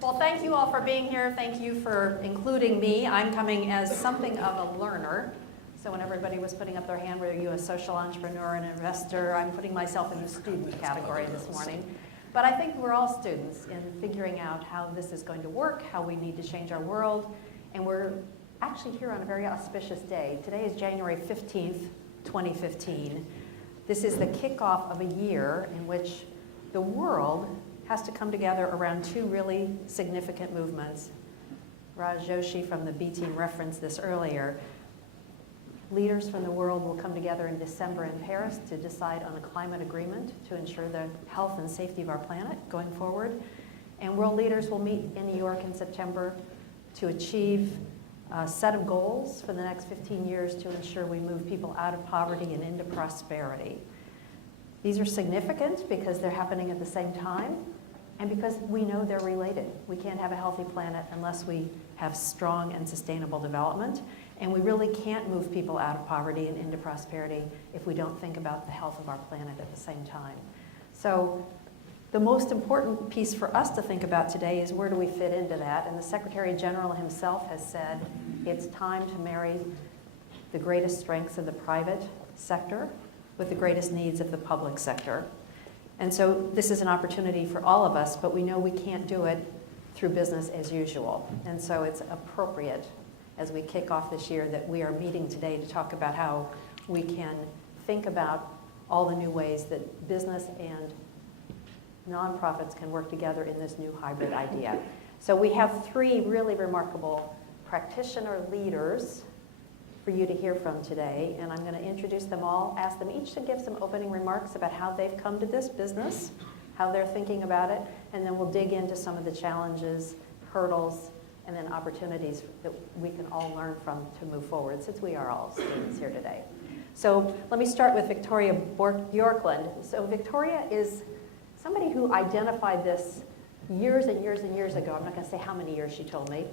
Well, thank you all for being here. Thank you for including me. I'm coming as something of a learner. So when everybody was putting up their hand, were you a social entrepreneur, an investor? I'm putting myself in the student category this morning. But I think we're all students in figuring out how this is going to work, how we need to change our world. And we're actually here on a very auspicious day. Today is January 15th, 2015. This is the kickoff of a year in which the world has to come together around two really significant movements. Raj Joshi from the B team referenced this earlier. Leaders from the world will come together in December in Paris to decide on a climate agreement to ensure the health and safety of our planet going forward. And world leaders will meet in New York in September to achieve a set of goals for the next 15 years to ensure we move people out of poverty and into prosperity. These are significant because they're happening at the same time and because we know they're related. We can't have a healthy planet unless we have strong and sustainable development. And we really can't move people out of poverty and into prosperity if we don't think about the health of our planet at the same time. So the most important piece for us to think about today is where do we fit into that? And the Secretary General himself has said it's time to marry the greatest strengths of the private sector with the greatest needs of the public sector. And so this is an opportunity for all of us, but we know we can't do it through business as usual. And so it's appropriate as we kick off this year that we are meeting today to talk about how we can think about all the new ways that business and nonprofits can work together in this new hybrid idea. So we have three really remarkable practitioner leaders for you to hear from today, and I'm going to introduce them all, ask them each to give some opening remarks about how they've come to this business, how they're thinking about it, and then we'll dig into some of the challenges, hurdles, and then opportunities that we can all learn from to move forward, since we are all students here today. So let me start with Victoria Bjorklund. So Victoria is somebody who identified this years and years and years ago. I'm not going to say how many years she told me.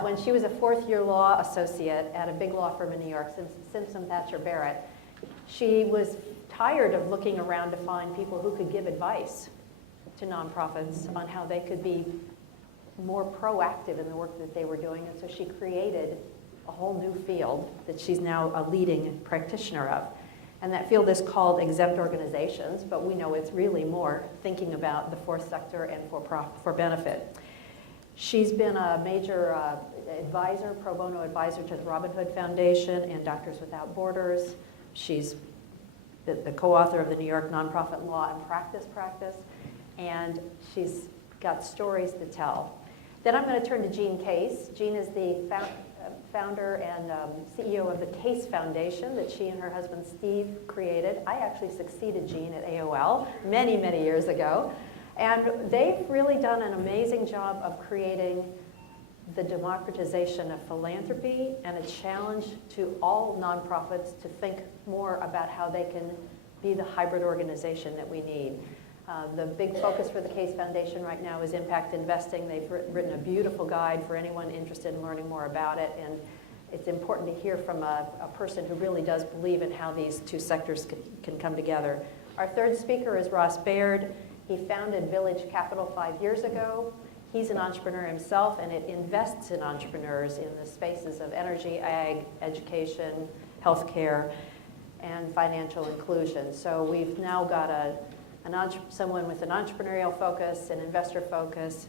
When she was a fourth-year law associate at a big law firm in New York, Simpson, Thacher, Baird, she was tired of looking around to find people who could give advice to nonprofits on how they could be more proactive in the work that they were doing. And so she created a whole new field that she's now a leading practitioner of. And that field is called exempt organizations, but we know it's really more thinking about the fourth sector and for benefit. She's been a major advisor, pro bono advisor to the Robin Hood Foundation and Doctors Without Borders. She's the co-author of the New York Nonprofit Law and Practice, and she's got stories to tell. Then I'm going to turn to Jean Case. Jean is the founder and CEO of the Case Foundation that she and her husband Steve created. I actually succeeded Jean at AOL many, many years ago. And they've really done an amazing job of creating the democratization of philanthropy and a challenge to all nonprofits to think more about how they can be the hybrid organization that we need. The big focus for the Case Foundation right now is impact investing. They've written a beautiful guide for anyone interested in learning more about it. And it's important to hear from a person who really does believe in how these two sectors can come together. Our third speaker is Ross Baird. He founded Village Capital 5 years ago. He's an entrepreneur himself, and it invests in entrepreneurs in the spaces of energy, ag, education, healthcare, and financial inclusion. So we've now got someone with an entrepreneurial focus, an investor focus,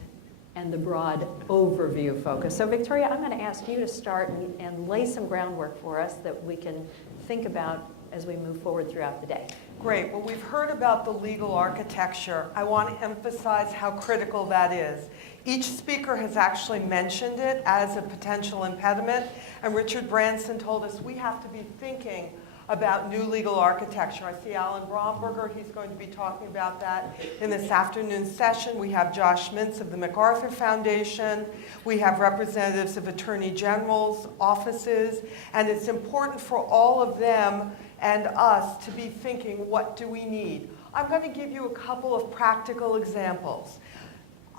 and the broad overview focus. So Victoria, I'm going to ask you to start and lay some groundwork for us that we can think about as we move forward throughout the day. Great. Well, we've heard about the legal architecture. I want to emphasize how critical that is. Each speaker has actually mentioned it as a potential impediment, and Richard Branson told us we have to be thinking about new legal architecture. I see Alan Bromberger, he's going to be talking about that in this afternoon session. We have Josh Mintz of the MacArthur Foundation. We have representatives of Attorney General's offices, and it's important for all of them and us to be thinking, what do we need? I'm going to give you a couple of practical examples.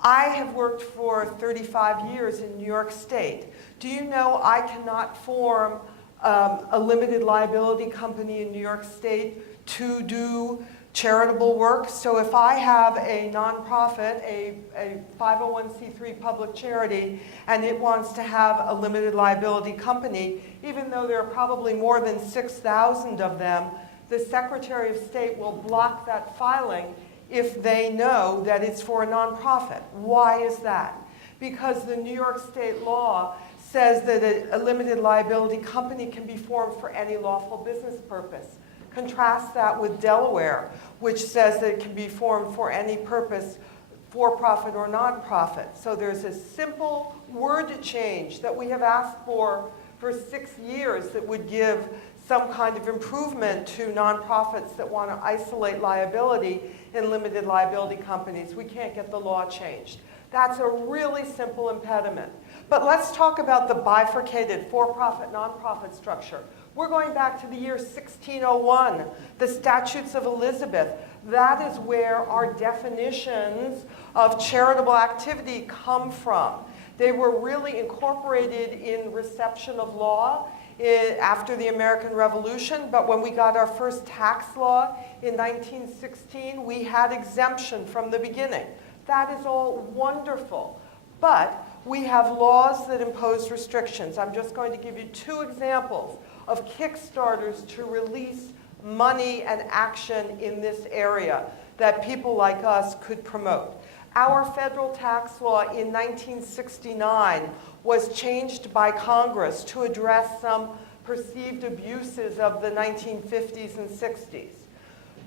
I have worked for 35 years in New York State. Do you know I cannot form a limited liability company in New York State to do charitable work. So if I have a nonprofit, a 501c3 public charity, and it wants to have a limited liability company, even though there are probably more than 6,000 of them, the Secretary of State will block that filing if they know that it's for a nonprofit. Why is that? Because the New York State law says that a limited liability company can be formed for any lawful business purpose. Contrast that with Delaware, which says that it can be formed for any purpose, for-profit or non-profit. So there's a simple word change that we have asked for 6 years that would give some kind of improvement to nonprofits that want to isolate liability in limited liability companies. We can't get the law changed. That's a really simple impediment. But let's talk about the bifurcated for-profit, non-profit structure. We're going back to the year 1601, the Statutes of Elizabeth. That is where our definitions of charitable activity come from. They were really incorporated in reception of law after the American Revolution, but when we got our first tax law in 1916, we had exemption from the beginning. That is all wonderful, but we have laws that impose restrictions. I'm just going to give you 2 examples of Kickstarters to release money and action in this area that people like us could promote. Our federal tax law in 1969 was changed by Congress to address some perceived abuses of the 1950s and 60s.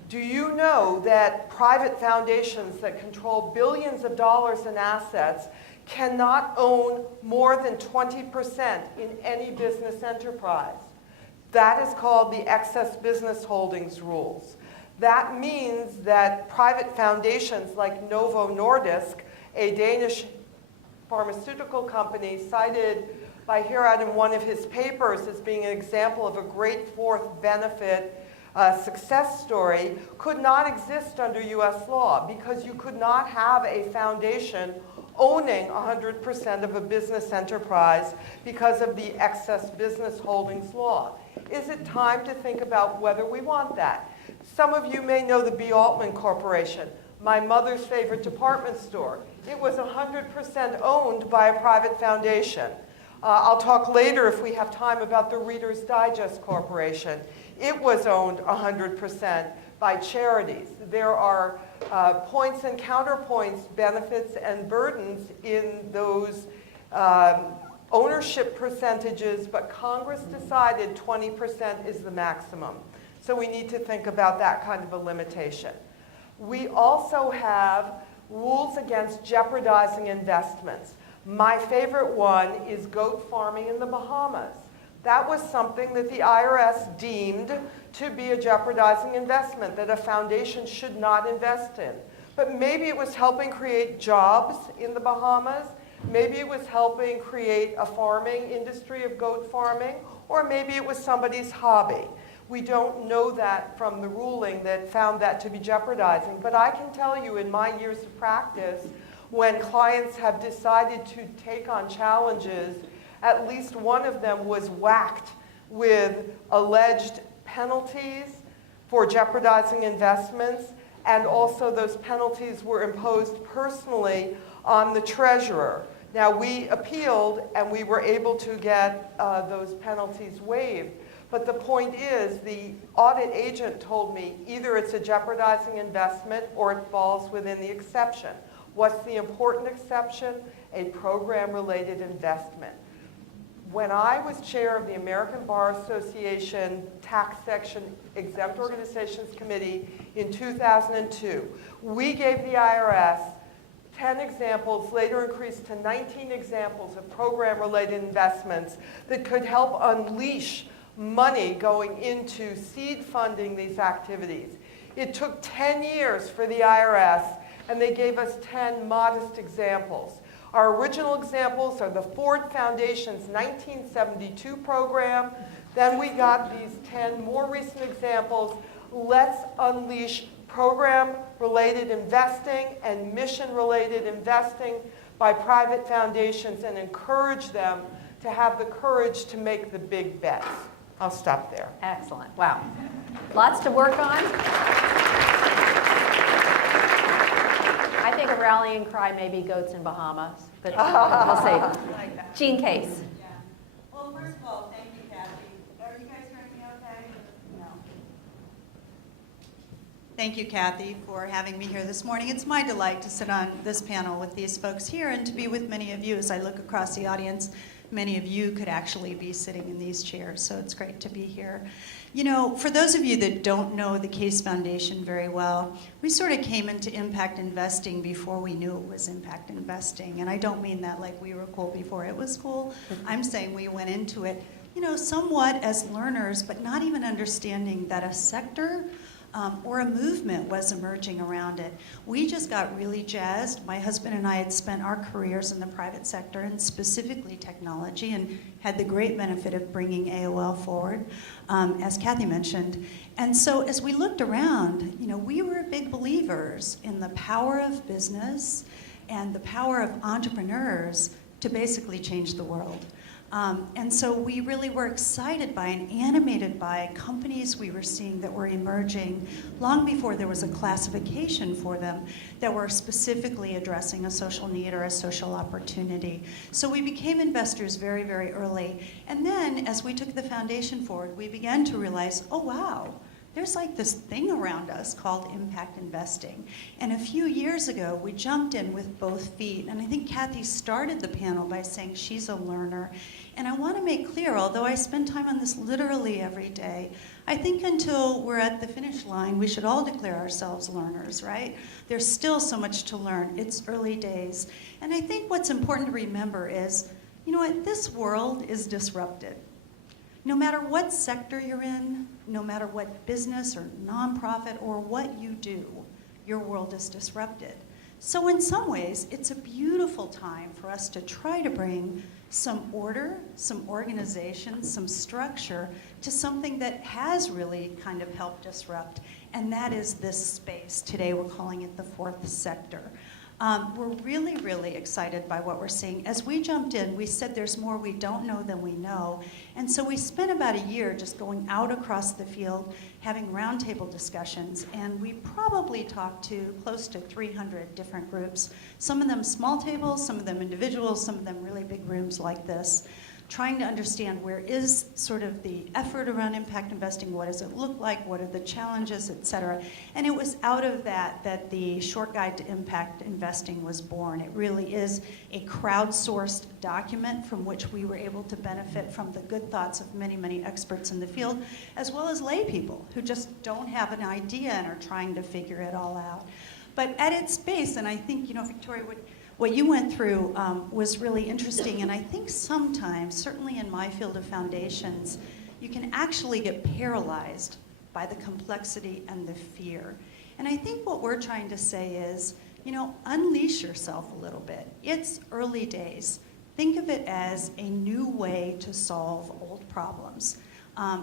Do you know that private foundations that control billions of dollars in assets cannot own more than 20% in any business enterprise? That is called the excess business holdings rules. That means that private foundations like Novo Nordisk, a Danish pharmaceutical company cited by Herod in one of his papers as being an example of a great fourth benefit success story, could not exist under US law because you could not have a foundation owning 100% of a business enterprise because of the excess business holdings law. Is it time to think about whether we want that? Some of you may know the Bjorklund Corporation, my mother's favorite department store. It was 100% owned by a private foundation. I'll talk later, if we have time, about the Reader's Digest Corporation. It was owned 100% by charities. There are points and counterpoints, benefits and burdens in those ownership percentages, but Congress decided 20% is the maximum. So we need to think about that kind of a limitation. We also have rules against jeopardizing investments. My favorite one is goat farming in the Bahamas. That was something that the IRS deemed to be a jeopardizing investment that a foundation should not invest in. But maybe it was helping create jobs in the Bahamas, maybe it was helping create a farming industry of goat farming, or maybe it was somebody's hobby. We don't know that from the ruling that found that to be jeopardizing, but I can tell you in my years of practice, when clients have decided to take on challenges, at least one of them was whacked with alleged penalties for jeopardizing investments, and also those penalties were imposed personally on the treasurer. Now, we appealed and we were able to get those penalties waived. But the point is, the audit agent told me either it's a jeopardizing investment or it falls within the exception. What's the important exception? A program-related investment. When I was chair of the American Bar Association Tax Section Exempt Organizations Committee in 2002, we gave the IRS 10 examples, later increased to 19 examples of program-related investments that could help unleash money going into seed funding these activities. It took 10 years for the IRS, and they gave us 10 modest examples. Our original examples are the Ford Foundation's 1972 program. Then we got these 10 more recent examples. Let's unleash program-related investing and mission-related investing by private foundations and encourage them to have the courage to make the big bets. I'll stop there. Excellent. Wow. Lots to work on. our rallying cry may be goats in Bahamas, but we'll see. Jean Case. Yeah. Well, first of all, thank you, Kathy. Are you guys hearing me okay? No. Thank you, Kathy, for having me here this morning. It's my delight to sit on this panel with these folks here and to be with many of you. As I look across the audience, many of you could actually be sitting in these chairs, so it's great to be here. You know, for those of you that don't know the Case Foundation very well, we sort of came into impact investing before we knew it was impact investing. And I don't mean that like we were cool before it was cool. I'm saying we went into it, you know, somewhat as learners, but not even understanding that a sector or a movement was emerging around it. We just got really jazzed. My husband and I had spent our careers in the private sector and specifically technology and had the great benefit of bringing AOL forward, as Kathy mentioned. And so as we looked around, you know, we were big believers in the power of business and the power of entrepreneurs to basically change the world. And so we really were excited by and animated by companies we were seeing that were emerging long before there was a classification for them that were specifically addressing a social need or a social opportunity. So we became investors very, very early. And then as we took the foundation forward, we began to realize, oh wow, there's like this thing around us called impact investing. And a few years ago, we jumped in with both feet. And I think Kathy started the panel by saying she's a learner. And I want to make clear, although I spend time on this literally every day, I think until we're at the finish line, we should all declare ourselves learners, right? There's still so much to learn. It's early days. And I think what's important to remember is, you know what, this world is disrupted. No matter what sector you're in, no matter what business or nonprofit or what you do, your world is disrupted. So in some ways, it's a beautiful time for us to try to bring some order, some organization, some structure to something that has really kind of helped disrupt, and that is this space. Today we're calling it the fourth sector. We're really, really excited by what we're seeing. As we jumped in, we said there's more we don't know than we know. And so we spent about a year just going out across the field, having roundtable discussions, and we probably talked to close to 300 different groups. Some of them small tables, some of them individuals, some of them really big rooms like this, trying to understand where is sort of the effort around impact investing, what does it look like, what are the challenges, et cetera. And it was out of that that the Short Guide to Impact Investing was born. It really is a crowdsourced document from which we were able to benefit from the good thoughts of many, many experts in the field, as well as lay people who just don't have an idea and are trying to figure it all out. But at its base, and I think, you know, Victoria, what you went through was really interesting, and I think sometimes, certainly in my field of foundations, you can actually get paralyzed by the complexity and the fear. And I think what we're trying to say is, you know, unleash yourself a little bit. It's early days. Think of it as a new way to solve old problems.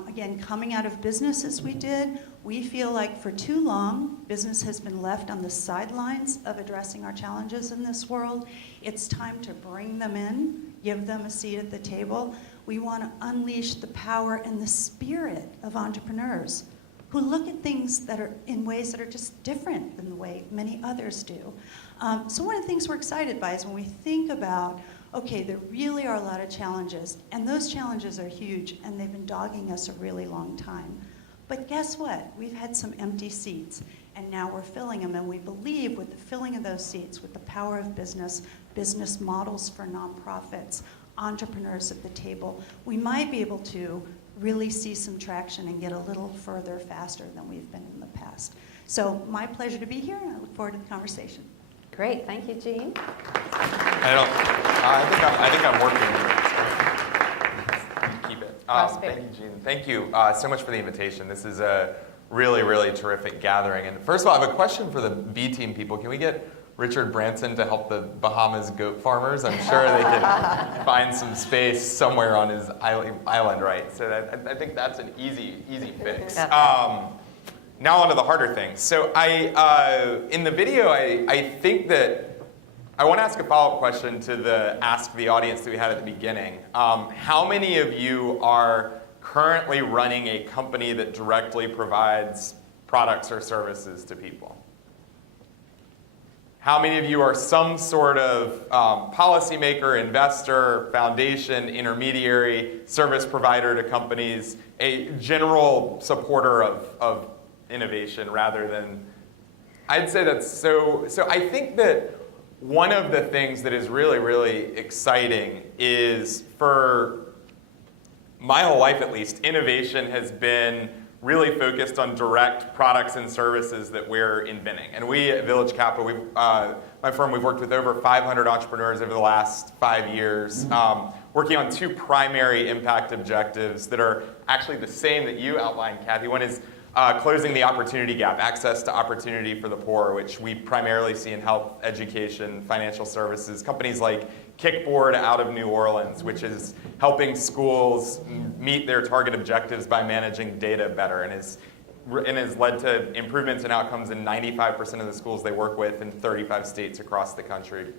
Again, coming out of business as we did, we feel like for too long, business has been left on the sidelines of addressing our challenges in this world. It's time to bring them in, give them a seat at the table. We want to unleash the power and the spirit of entrepreneurs who look at things that are in ways that are just different than the way many others do. So one of the things we're excited by is when we think about, okay, there really are a lot of challenges, and those challenges are huge, and they've been dogging us a really long time. But guess what? We've had some empty seats, and now we're filling them, and we believe with the filling of those seats, with the power of business, business models for nonprofits, entrepreneurs at the table, we might be able to really see some traction and get a little further faster than we've been in the past. So my pleasure to be here, and I look forward to the conversation. Great, thank you, Jean. I think I'm working. Keep it. Thank you, Jean. Thank you so much for the invitation. This is a really, really terrific gathering. And first of all, I have a question for the B team people. Can we get Richard Branson to help the Bahamas goat farmers? I'm sure they could find some space somewhere on his island, right? So I think that's an easy fix. Now on to the harder things. So in the video, I think that I want to ask a follow-up question to the Ask the Audience that we had at the beginning. How many of you are currently running a company that directly provides products or services to people? How many of you are some sort of policymaker, investor, foundation, intermediary, service provider to companies, a general supporter of innovation rather than, I'd say that's so I think that one of the things that is really, really exciting is, for my whole life at least, innovation has been really focused on direct products and services that we're inventing. And we at Village Capital, my firm, we've worked with over 500 entrepreneurs over the last 5 years, working on 2 primary impact objectives that are actually the same that you outlined, Kathy. One is closing the opportunity gap, access to opportunity for the poor, which we primarily see in health, education, financial services. Companies like Kickboard out of New Orleans, which is helping schools meet their target objectives by managing data better, and has led to improvements in outcomes in 95% of the schools they work with in 35 states across the country.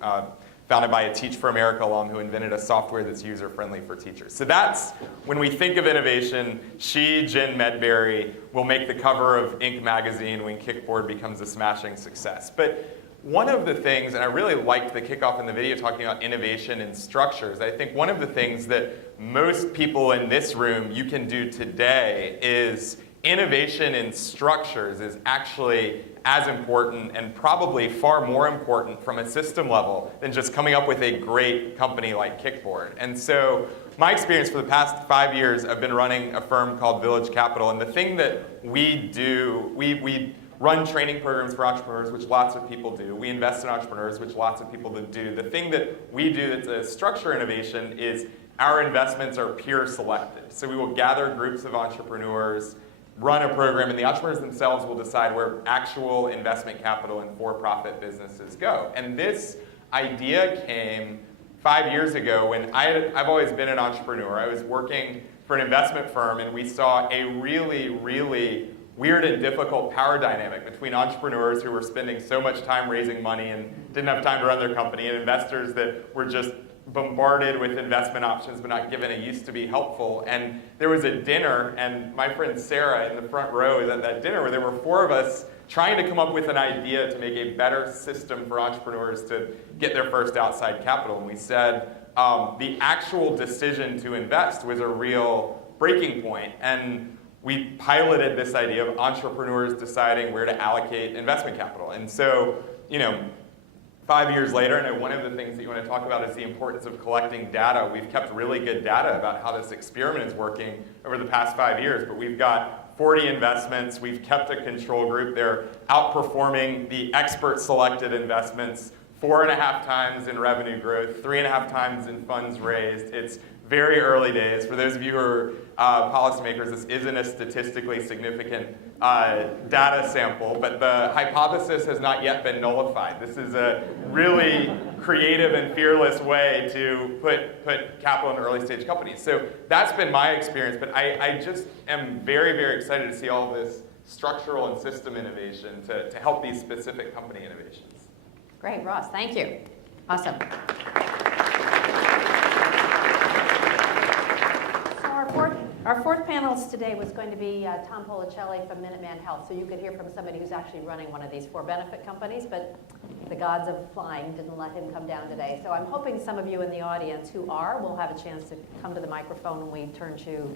Founded by a Teach for America alum who invented a software that's user-friendly for teachers. So that's, when we think of innovation, Jen Medberry will make the cover of Inc. magazine when Kickboard becomes a smashing success. But one of the things, and I really liked the kickoff in the video talking about innovation and structures, I think one of the things that most people in this room you can do today is innovation in structures is actually as important and probably far more important from a system level than just coming up with a great company like Kickboard. And so my experience for the past 5 years, I've been running a firm called Village Capital, and the thing that we do, we run training programs for entrepreneurs, which lots of people do. We invest in entrepreneurs, which lots of people do. The thing that we do that's a structure innovation is our investments are peer selected. So we will gather groups of entrepreneurs, run a program, and the entrepreneurs themselves will decide where actual investment capital in for-profit businesses go. And this idea came 5 years ago when I've always been an entrepreneur. I was working for an investment firm, and we saw a really, really weird and difficult power dynamic between entrepreneurs who were spending so much time raising money and didn't have time to run their company, and investors that were just bombarded with investment options but not given a used to be helpful. And there was a dinner, and my friend Sarah in the front row is at that dinner where there were 4 of us trying to come up with an idea to make a better system for entrepreneurs to get their first outside capital. And we said the actual decision to invest was a real breaking point. And we piloted this idea of entrepreneurs deciding where to allocate investment capital. And so, 5 years later, and one of the things that you want to talk about is the importance of collecting data. We've kept really good data about how this experiment is working over the past 5 years, but we've got 40 investments. We've kept a control group. They're outperforming the expert-selected investments 4.5 times in revenue growth, 3.5 times in funds raised. It's very early days. For those of you who are policymakers, this isn't a statistically significant data sample, but the hypothesis has not yet been nullified. This is a really creative and fearless way to put capital in early stage companies. So that's been my experience, but I just am very, very excited to see all this structural and system innovation to help these specific company innovations. Great, Ross, thank you. Awesome. Our fourth panelist today was going to be Tom Policelli from Minuteman Health. So you could hear from somebody who's actually running one of these for-benefit companies, but the gods of flying didn't let him come down today. So I'm hoping some of you in the audience who will have a chance to come to the microphone when we turn to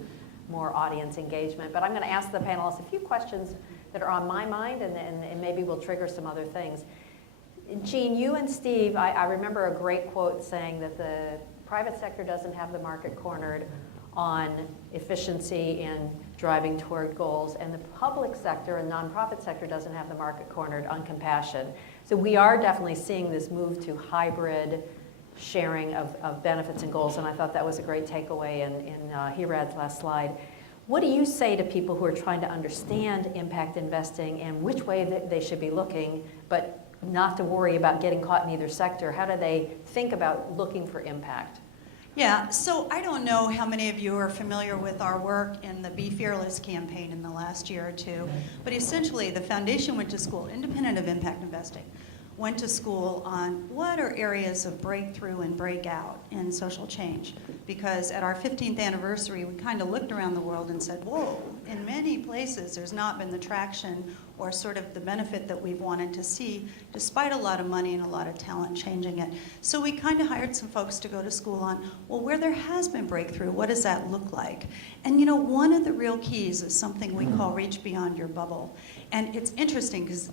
more audience engagement. But I'm going to ask the panelists a few questions that are on my mind, and maybe will trigger some other things. Jean, you and Steve, I remember a great quote saying that the private sector doesn't have the market cornered on efficiency and driving toward goals, and the public sector and nonprofit sector doesn't have the market cornered on compassion. So we are definitely seeing this move to hybrid sharing of benefits and goals, and I thought that was a great takeaway in Hirad's last slide. What do you say to people who are trying to understand impact investing and which way they should be looking, but not to worry about getting caught in either sector? How do they think about looking for impact? Yeah, so I don't know how many of you are familiar with our work in the Be Fearless campaign in the last year or two, but essentially the foundation went to school, independent of impact investing, went to school on what are areas of breakthrough and breakout in social change. Because at our 15th anniversary, we kind of looked around the world and said, whoa, in many places there's not been the traction or sort of the benefit that we've wanted to see, despite a lot of money and a lot of talent changing it. So we kind of hired some folks to go to school on, well, where there has been breakthrough, what does that look like? And one of the real keys is something we call reach beyond your bubble. And it's interesting because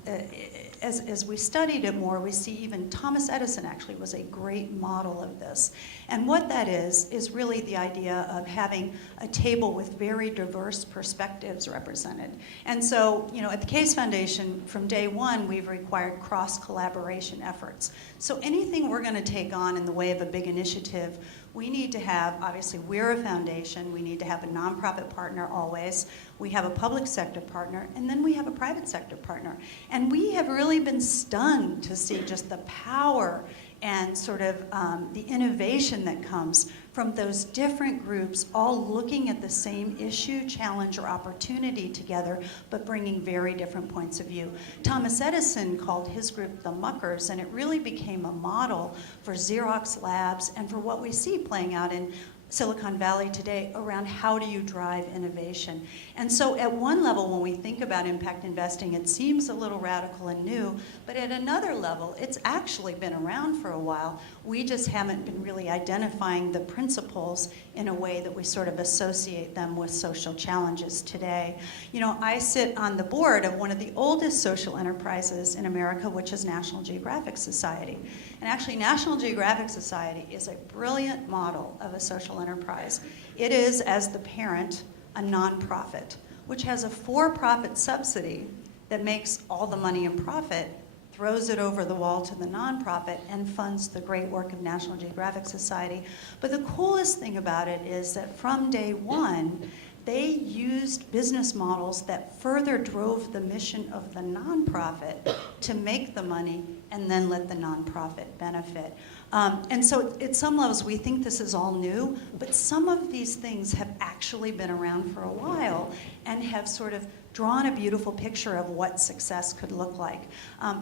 as we studied it more, we see even Thomas Edison actually was a great model of this. And what that is really the idea of having a table with very diverse perspectives represented. And so, at the Case Foundation, from day one, we've required cross-collaboration efforts. So anything we're going to take on in the way of a big initiative, we need to have, obviously, we're a foundation. We need to have a nonprofit partner always. We have a public sector partner, and then we have a private sector partner. And we have really been stunned to see just the power and sort of the innovation that comes from those different groups all looking at the same issue, challenge, or opportunity together, but bringing very different points of view. Thomas Edison called his group the Muckers, and it really became a model for Xerox Labs and for what we see playing out in Silicon Valley today around how do you drive innovation. And so at one level, when we think about impact investing, it seems a little radical and new, but at another level, it's actually been around for a while. We just haven't been really identifying the principles in a way that we sort of associate them with social challenges today. I sit on the board of one of the oldest social enterprises in America, which is National Geographic Society. And actually, National Geographic Society is a brilliant model of a social enterprise. It is, as the parent, a nonprofit, which has a for-profit subsidy that makes all the money in profit, throws it over the wall to the nonprofit, and funds the great work of National Geographic Society. But the coolest thing about it is that from day one, they used business models that further drove the mission of the nonprofit to make the money and then let the nonprofit benefit. And so at some levels, we think this is all new, but some of these things have actually been around for a while and have sort of drawn a beautiful picture of what success could look like.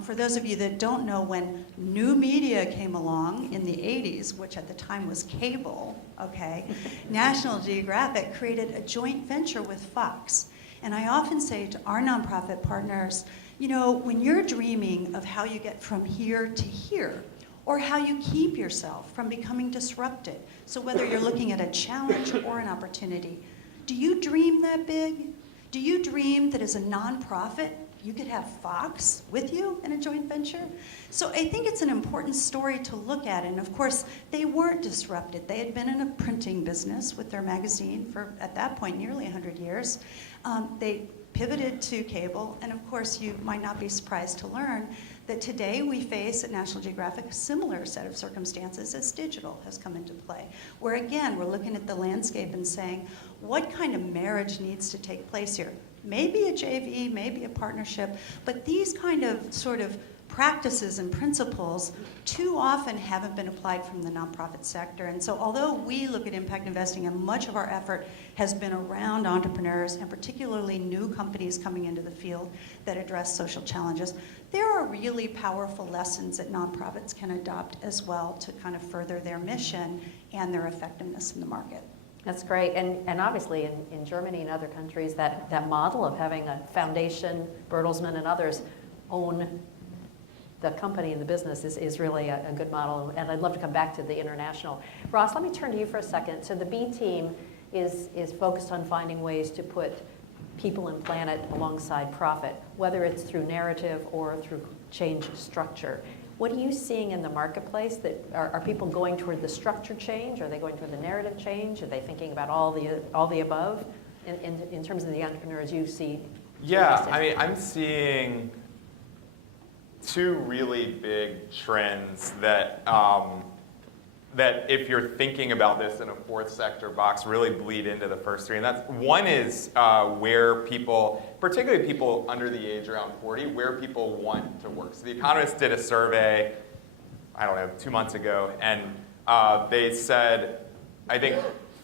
For those of you that don't know, when new media came along in the 80s, which at the time was cable, okay, National Geographic created a joint venture with Fox. And I often say to our nonprofit partners, when you're dreaming of how you get from here to here, or how you keep yourself from becoming disrupted, so whether you're looking at a challenge or an opportunity, do you dream that big? Do you dream that as a nonprofit, you could have Fox with you in a joint venture? So I think it's an important story to look at. And of course, they weren't disrupted. They had been in a printing business with their magazine for, at that point, nearly 100 years. They pivoted to cable. And of course, you might not be surprised to learn that today we face at National Geographic a similar set of circumstances as digital has come into play, where again, we're looking at the landscape and saying, what kind of marriage needs to take place here? Maybe a JV, maybe a partnership, but these kind of sort of practices and principles too often haven't been applied from the nonprofit sector. And so although we look at impact investing and much of our effort has been around entrepreneurs and particularly new companies coming into the field that address social challenges, there are really powerful lessons that nonprofits can adopt as well to kind of further their mission and their effectiveness in the market. That's great. And obviously in Germany and other countries, that model of having a foundation, Bertelsmann and others own the company and the business is really a good model. And I'd love to come back to the international. Ross, let me turn to you for a second. So the B team is focused on finding ways to put people and planet alongside profit, whether it's through narrative or through change structure. What are you seeing in the marketplace? That are people going toward the structure change? Are they going toward the narrative change? Are they thinking about all the above in terms of the entrepreneurs you see? Yeah, I mean, I'm seeing two really big trends that that if you're thinking about this in a fourth sector box, really bleed into the first three. And that's one is where people, particularly people under the age around 40, where people want to work. So The Economist did a survey, I don't know, 2 months ago, and they said, I think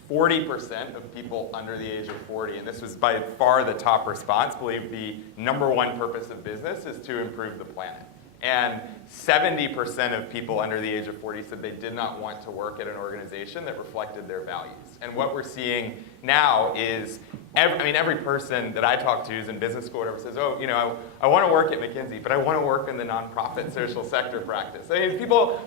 40% of people under the age of 40, and this was by far the top response, believe the number one purpose of business is to improve the planet. And 70% of people under the age of 40 said they did not want to work at an organization that reflected their values. And what we're seeing now is, every person that I talk to who's in business school or whatever says, oh, I want to work at McKinsey, but I want to work in the nonprofit social sector practice. I mean, people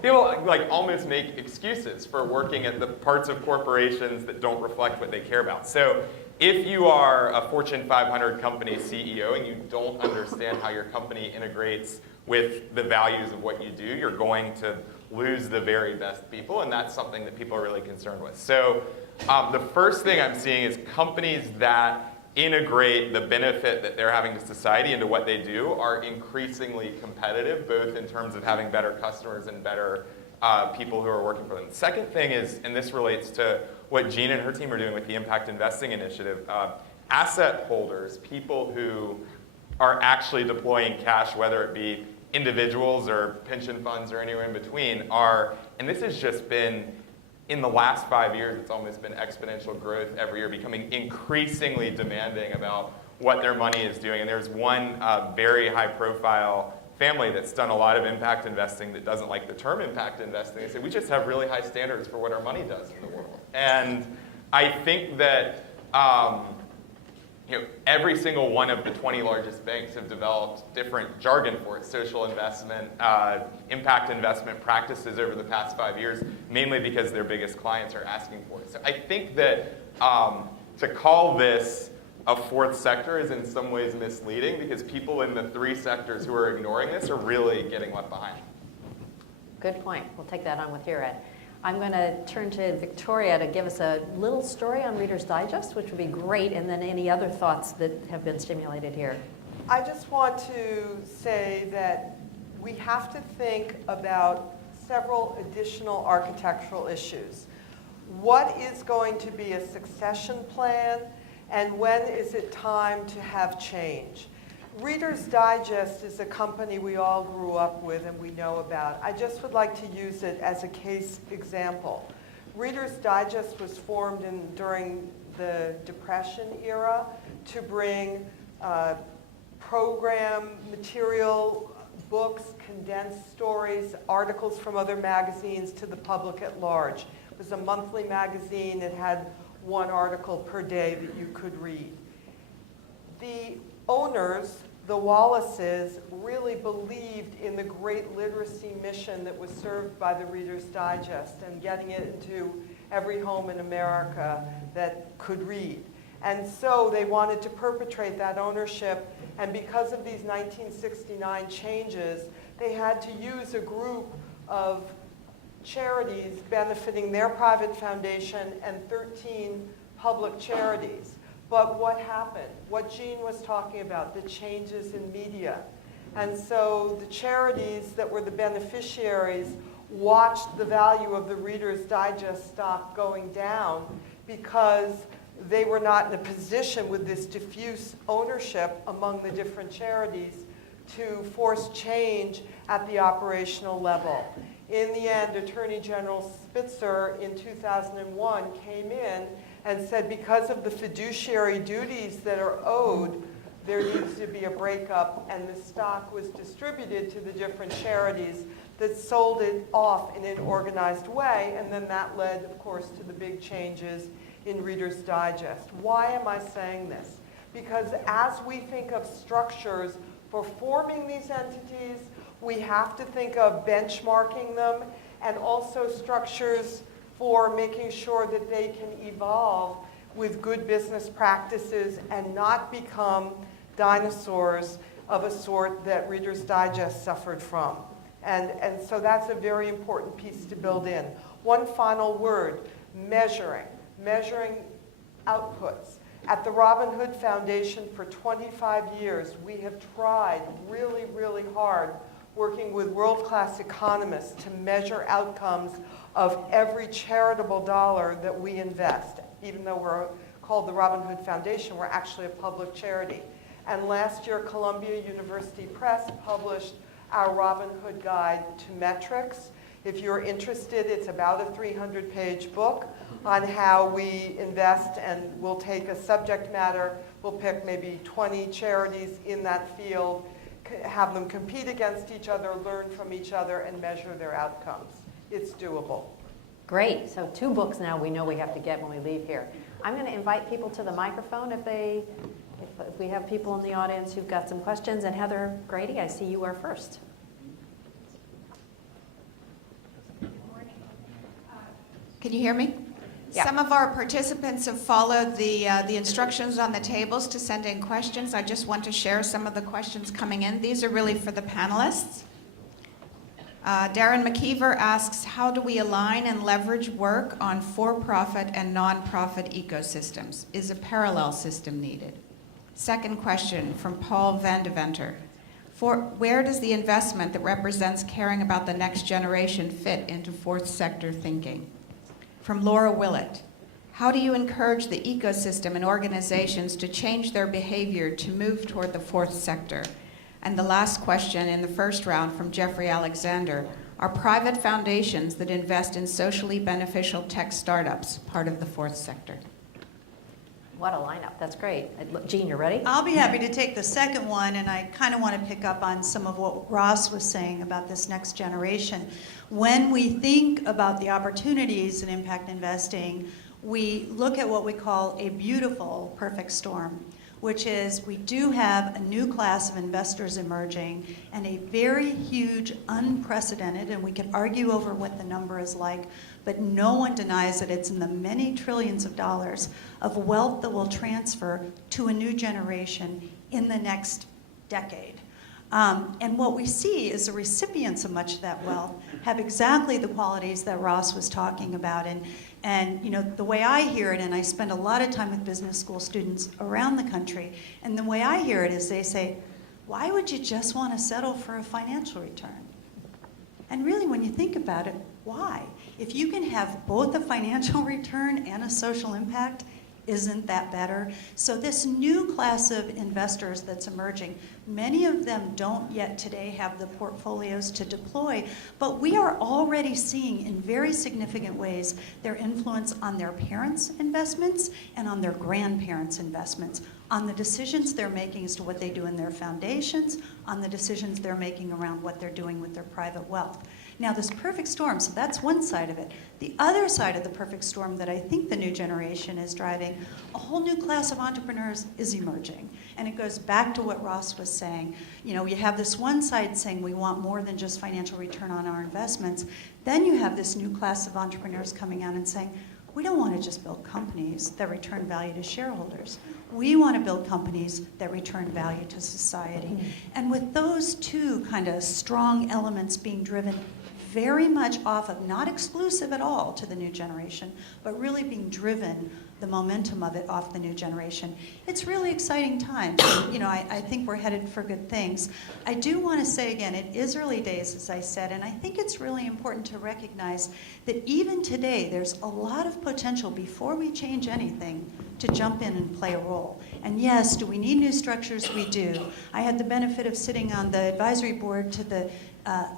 like almost make excuses for working at the parts of corporations that don't reflect what they care about. So if you are a Fortune 500 company CEO and you don't understand how your company integrates with the values of what you do, you're going to lose the very best people, and that's something that people are really concerned with. So the first thing I'm seeing is companies that integrate the benefit that they're having to society into what they do are increasingly competitive, both in terms of having better customers and better people who are working for them. The second thing is, and this relates to what Jean and her team are doing with the Impact Investing Initiative, asset holders, people who are actually deploying cash, whether it be individuals or pension funds or anywhere in between, and this has just been, in the last 5 years, it's almost been exponential growth every year, becoming increasingly demanding about what their money is doing. And there's one very high-profile family that's done a lot of impact investing that doesn't like the term impact investing. They say, we just have really high standards for what our money does in the world. And I think that every single one of the 20 largest banks have developed different jargon for it, social investment, impact investment practices over the past 5 years, mainly because their biggest clients are asking for it. So I think that to call this a fourth sector is in some ways misleading, because people in the three sectors who are ignoring this are really getting left behind. Good point. We'll take that on with your Ed. I'm going to turn to Victoria to give us a little story on Reader's Digest, which would be great, and then any other thoughts that have been stimulated here. I just want to say that we have to think about several additional architectural issues. What is going to be a succession plan, and when is it time to have change? Reader's Digest is a company we all grew up with and we know about. I just would like to use it as a case example. Reader's Digest was formed during the Depression era to bring program material, books, condensed stories, articles from other magazines to the public at large. It was a monthly magazine. It had one article per day that you could read. The owners, the Wallaces, really believed in the great literacy mission that was served by the Reader's Digest and getting it into every home in America that could read. And so they wanted to perpetrate that ownership, and because of these 1969 changes, they had to use a group of charities benefiting their private foundation and 13 public charities. But what happened? What Jean was talking about, the changes in media. And so the charities that were the beneficiaries watched the value of the Reader's Digest stock going down because they were not in a position with this diffuse ownership among the different charities to force change at the operational level. In the end, Attorney General Spitzer in 2001 came in and said, because of the fiduciary duties that are owed, there needs to be a breakup, and the stock was distributed to the different charities that sold it off in an organized way, and then that led, of course, to the big changes in Reader's Digest. Why am I saying this? Because as we think of structures for forming these entities, we have to think of benchmarking them, and also structures for making sure that they can evolve with good business practices and not become dinosaurs of a sort that Reader's Digest suffered from. And so that's a very important piece to build in. One final word, measuring outputs. At the Robin Hood Foundation for 25 years, we have tried really, really hard working with world-class economists to measure outcomes of every charitable dollar that we invest. Even though we're called the Robin Hood Foundation, we're actually a public charity. And last year, Columbia University Press published our Robin Hood Guide to Metrics. If you're interested, it's about a 300-page book on how we invest, and we'll take a subject matter, we'll pick maybe 20 charities in that field, have them compete against each other, learn from each other, and measure their outcomes. It's doable. Great. So 2 books now we know we have to get when we leave here. I'm going to invite people to the microphone if we have people in the audience who've got some questions. And Heather Grady, I see you are first. Can you hear me? Yeah. Some of our participants have followed the instructions on the tables to send in questions. I just want to share some of the questions coming in. These are really for the panelists. Darren McKeever asks, how do we align and leverage work on for-profit and non-profit ecosystems? Is a parallel system needed? Second question from Paul Vandeventer. Where does the investment that represents caring about the next generation fit into fourth sector thinking? From Laura Willett. How do you encourage the ecosystem and organizations to change their behavior to move toward the fourth sector? And the last question in the first round from Jeffrey Alexander. Are private foundations that invest in socially beneficial tech startups part of the fourth sector? What a lineup. That's great. Jean, you ready? I'll be happy to take the second one, and I kind of want to pick up on some of what Ross was saying about this next generation. When we think about the opportunities in impact investing, we look at what we call a beautiful perfect storm, which is we do have a new class of investors emerging and a very huge, unprecedented, and we can argue over what the number is like, but no one denies that it's in the many trillions of dollars of wealth that will transfer to a new generation in the next decade. And what we see is the recipients of much of that wealth have exactly the qualities that Ross was talking about. And you know, the way I hear it, and I spend a lot of time with business school students around the country, and the way I hear it is they say, why would you just want to settle for a financial return? And really, when you think about it, why? If you can have both a financial return and a social impact, isn't that better? So this new class of investors that's emerging, many of them don't yet today have the portfolios to deploy, but we are already seeing in very significant ways their influence on their parents' investments and on their grandparents' investments, on the decisions they're making as to what they do in their foundations, on the decisions they're making around what they're doing with their private wealth. Now, this perfect storm, so that's one side of it. The other side of the perfect storm that I think the new generation is driving, a whole new class of entrepreneurs is emerging. And it goes back to what Ross was saying. You know, you have this one side saying we want more than just financial return on our investments. Then you have this new class of entrepreneurs coming out and saying, we don't want to just build companies that return value to shareholders. We want to build companies that return value to society. Mm-hmm. And with those two kind of strong elements being driven very much off of, not exclusive at all to the new generation, but really being driven, the momentum of it off the new generation. It's really exciting times. And, you know, I think we're headed for good things. I do want to say again, it is early days, as I said, and I think it's really important to recognize that even today, there's a lot of potential before we change anything to jump in and play a role. And yes, do we need new structures? We do. I had the benefit of sitting on the advisory board to the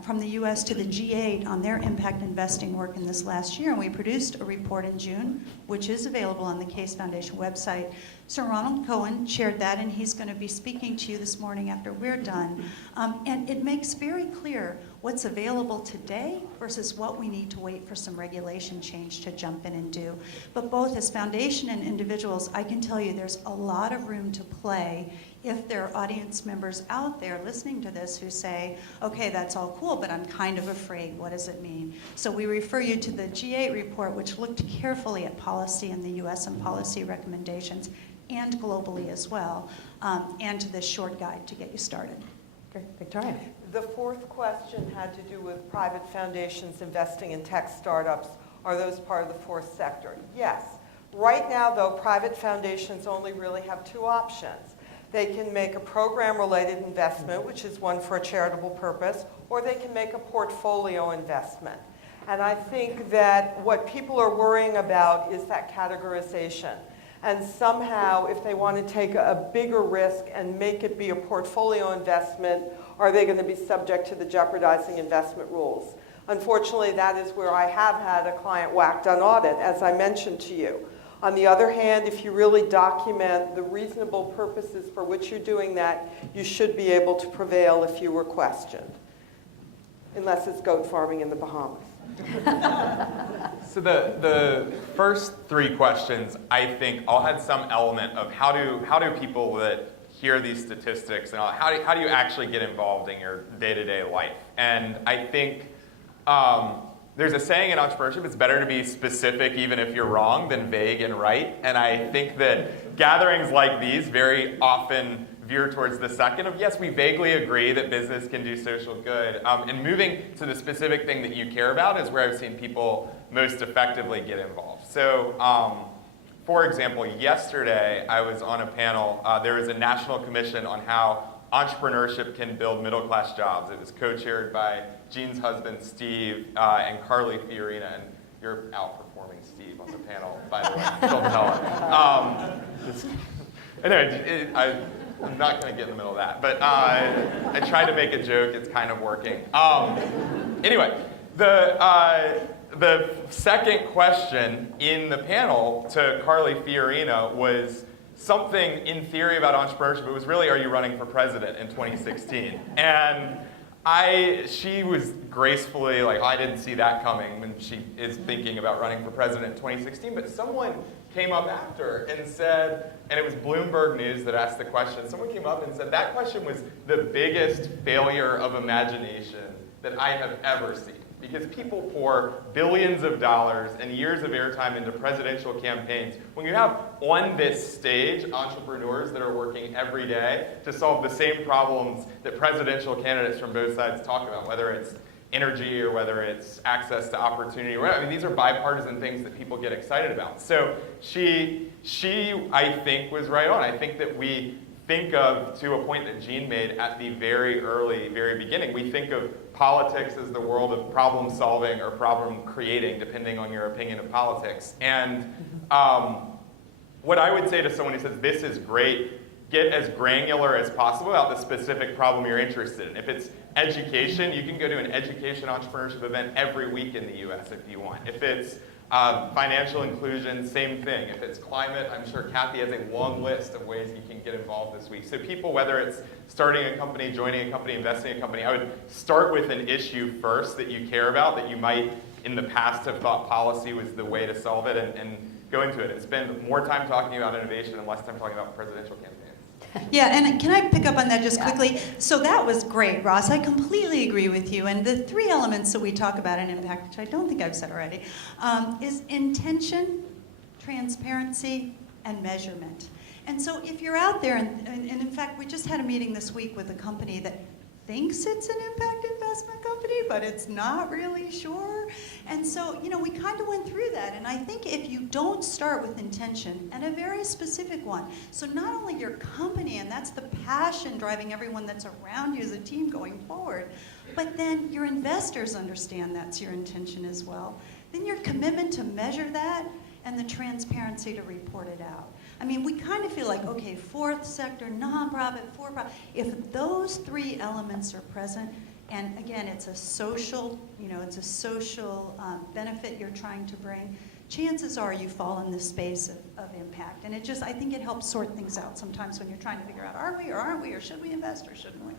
from the U.S. to the G8 on their impact investing work in this last year, and we produced a report in June, which is available on the Case Foundation website. Sir Ronald Cohen chaired that, and he's going to be speaking to you this morning after we're done. And it makes very clear what's available today versus what we need to wait for some regulation change to jump in and do. But both as foundation and individuals, I can tell you there's a lot of room to play if there are audience members out there listening to this who say, okay, that's all cool, but I'm kind of afraid. What does it mean? So we refer you to the G8 report, which looked carefully at policy in the US and policy recommendations, and globally as well, and to this short guide to get you started. Great. Victoria. The fourth question had to do with private foundations investing in tech startups. Are those part of the fourth sector? Yes. Right now, though, private foundations only really have two options. They can make a program-related investment, which is one for a charitable purpose, or they can make a portfolio investment. And I think that what people are worrying about is that categorization. And somehow, if they want to take a bigger risk and make it be a portfolio investment, are they going to be subject to the jeopardizing investment rules? Unfortunately, that is where I have had a client whacked on audit, as I mentioned to you. On the other hand, if you really document the reasonable purposes for which you're doing that, you should be able to prevail if you were questioned, unless it's goat farming in the Bahamas. So the first three questions, I think, all had some element of how do people that hear these statistics and all, how do you actually get involved in your day-to-day life? And I think there's a saying in entrepreneurship, it's better to be specific even if you're wrong than vague and right. And I think that gatherings like these very often veer towards the second of, yes, we vaguely agree that business can do social good. And moving to the specific thing that you care about is where I've seen people most effectively get involved. So, for example, yesterday I was on a panel. There was a national commission on how entrepreneurship can build middle-class jobs. It was co-chaired by Jean's husband, Steve, and Carly Fiorina. And you're outperforming Steve on the panel, by the way. Don't tell him. Anyway, I'm not going to get in the middle of that. But I tried to make a joke. It's kind of working. Anyway, the second question in the panel to Carly Fiorina was something in theory about entrepreneurship. It was really, are you running for president in 2016? And she was gracefully like, I didn't see that coming when she is thinking about running for president in 2016. But someone came up after and said, and it was Bloomberg News that asked the question, someone came up and said, that question was the biggest failure of imagination that I have ever seen. Because people pour billions of dollars and years of airtime into presidential campaigns. When you have on this stage entrepreneurs that are working every day to solve the same problems that presidential candidates from both sides talk about, whether it's energy or whether it's access to opportunity, or whatever. I mean, these are bipartisan things that people get excited about. So she, I think, was right on. I think that we think of, to a point that Jean made at the very beginning, we think of politics as the world of problem solving or problem creating, depending on your opinion of politics. And what I would say to someone who says, this is great, get as granular as possible about the specific problem you're interested in. If it's education, you can go to an education entrepreneurship event every week in the US if you want. If it's financial inclusion, same thing. If it's climate, I'm sure Kathy has a long list of ways you can get involved this week. So people, whether it's starting a company, joining a company, investing in a company, I would start with an issue first that you care about, that you might in the past have thought policy was the way to solve it, and go into it. And spend more time talking about innovation and less time talking about presidential campaigns. Yeah, and can I pick up on that just Yeah. quickly? So that was great, Ross. I completely agree with you. And the three elements that we talk about in impact, which I don't think I've said already, is intention, transparency, and measurement. And so if you're out there, and in fact, we just had a meeting this week with a company that thinks it's an impact investment company, but it's not really sure. And so, we kind of went through that. And I think if you don't start with intention, and a very specific one, so not only your company, and that's the passion driving everyone that's around you as a team going forward, but then your investors understand that's your intention as well. Then your commitment to measure that, and the transparency to report it out. I mean, we kind of feel like, okay, fourth sector, nonprofit, for-profit. If those three elements are present, and again, it's a social, benefit you're trying to bring, chances are you fall in this space of impact. And I think it helps sort things out sometimes when you're trying to figure out, are we or aren't we, or should we invest or shouldn't we?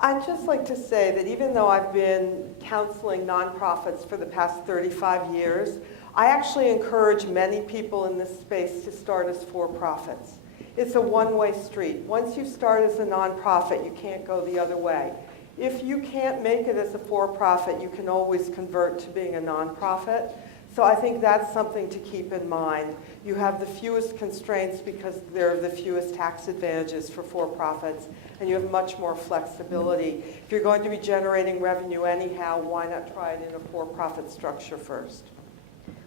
I'd just like to say that even though I've been counseling nonprofits for the past 35 years, I actually encourage many people in this space to start as for-profits. It's a one-way street. Once you start as a nonprofit, you can't go the other way. If you can't make it as a for-profit, you can always convert to being a nonprofit. So I think that's something to keep in mind. You have the fewest constraints because there are the fewest tax advantages for for-profits, and you have much more flexibility. If you're going to be generating revenue anyhow, why not try it in a for-profit structure first?